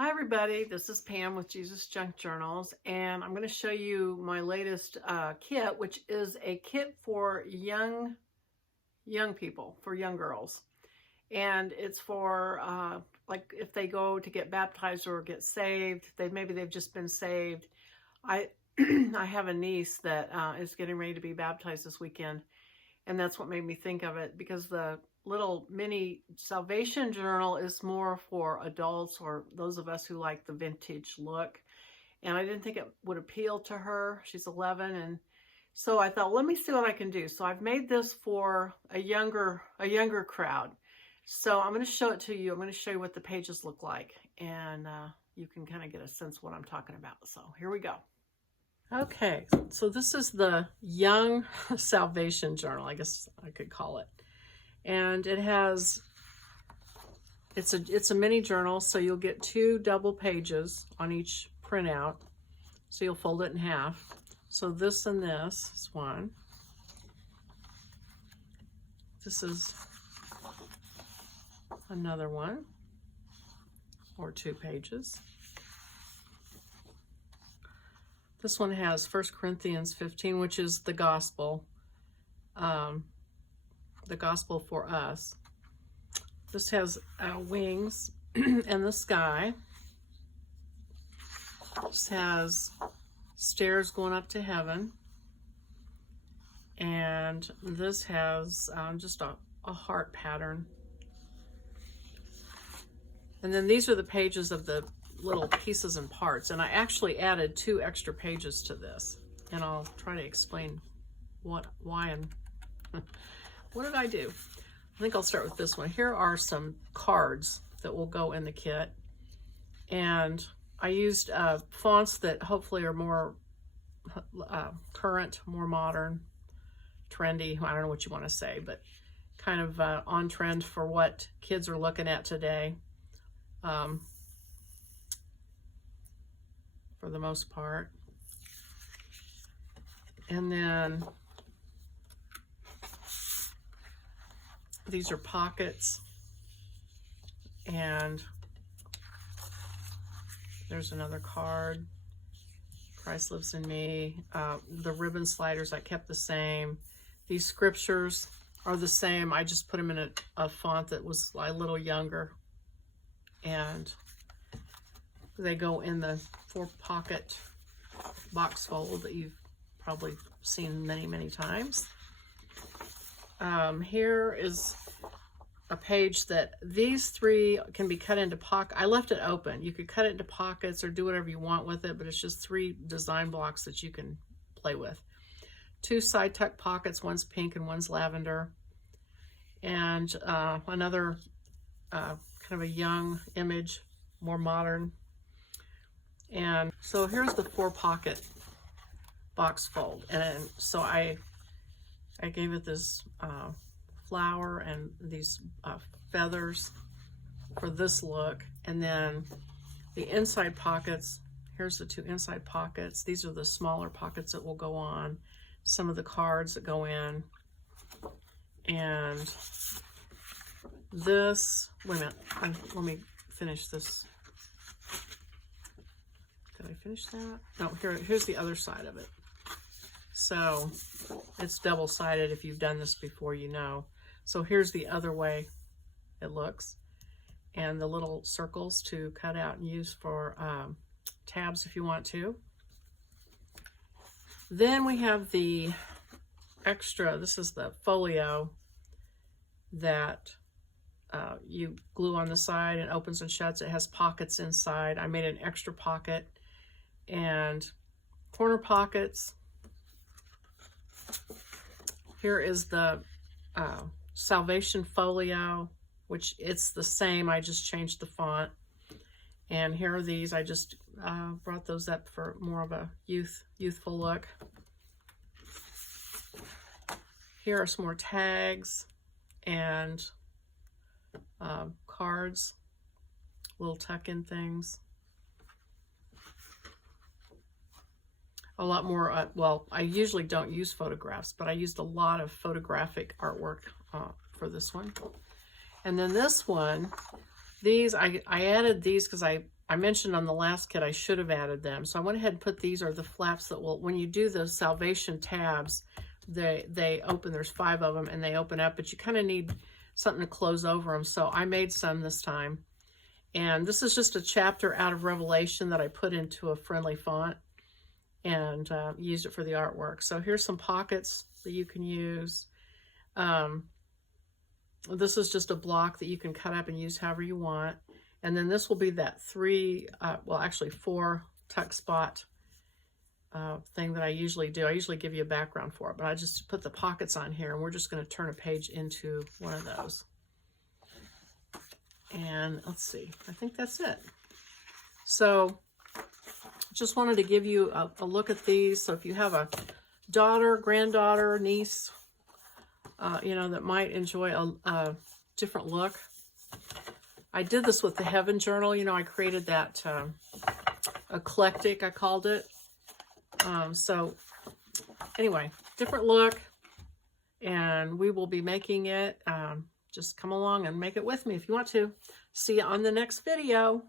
Hi everybody, this is Pam with Jesus Junk Journals, and I'm going to show you my latest kit, which is a kit for young people, for young girls. And it's for like if they go to get baptized or get saved, maybe they've just been saved. I I have a niece that is getting ready to be baptized this weekend, and that's what made me think of it, because the little mini Salvation Journal is more for adults or those of us who like the vintage look. And I didn't think it would appeal to her. She's 11, and so I thought, let me see what I can do. So I've made this for a younger crowd. So I'm going to show it to you. I'm going to show you what the pages look like, and you can kind of get a sense of what I'm talking about. So here we go. Okay, so this is the Young Salvation Journal, I guess I could call it. And it has, it's a mini journal, so you'll get 2 double pages on each printout. So you'll fold it in half. So this and this is one. This is another one, or 2 pages. This one has 1 Corinthians 15, which is the gospel for us. This has wings and the sky. This has stairs going up to heaven. And this has just a heart pattern. And then these are the pages of the little pieces and parts. And I actually added 2 extra pages to this. And I'll try to explain why, and what did I do? I think I'll start with this one. Here are some cards that will go in the kit. And I used fonts that hopefully are more current, more modern, trendy. I don't know what you want to say, but kind of on trend for what kids are looking at today. For the most part. And then these are pockets, and there's another card. Christ lives in me. The ribbon sliders I kept the same. These scriptures are the same. I just put them in a font that was a little younger, and they go in the 4-pocket box fold that you've probably seen many times. Here is a page that these 3 can be cut into pocket. I left it open. You could cut it into pockets or do whatever you want with it, but it's just 3 design blocks that you can play with. 2 side tuck pockets, one's pink and one's lavender. And another kind of a young image, more modern. And so here's the 4-pocket box fold. And so I gave it this flower and these feathers for this look. And then the inside pockets, here's the 2 inside pockets. These are the smaller pockets that will go on. Some of the cards that go in. And this, wait a minute, let me finish this. Did I finish that? No, here's the other side of it. So it's double-sided. If you've done this before, you know. So here's the other way it looks. And the little circles to cut out and use for tabs if you want to. Then we have the extra, this is the folio that you glue on the side and opens and shuts. It has pockets inside. I made an extra pocket and corner pockets. Here is the Salvation folio, which it's the same. I just changed the font. And here are these. I just brought those up for more of a youthful look. Here are some more tags and cards, little tuck-in things. A lot more, well, I usually don't use photographs, but I used a lot of photographic artwork for this one. And then this one, these, I added these because I I mentioned on the last kit I should have added them. So I went ahead and put these are the flaps that will, when you do the Salvation tabs, they open, there's 5 of them and they open up, but you kind of need something to close over them. So I made some this time. And this is just a chapter out of Revelation that I put into a friendly font and used it for the artwork. So here's some pockets that you can use. This is just a block that you can cut up and use however you want. And then this will be that 4 tuck spot thing that I usually do. I usually give you a background for it, but I just put the pockets on here, and we're just going to turn a page into one of those. And let's see, I think that's it. So just wanted to give you a look at these. So if you have a daughter, granddaughter, niece, you know, that might enjoy a different look. I did this with the Heaven Journal. You know, I created that eclectic, I called it. So anyway, different look, and we will be making it. Just come along and make it with me if you want to. See you on the next video.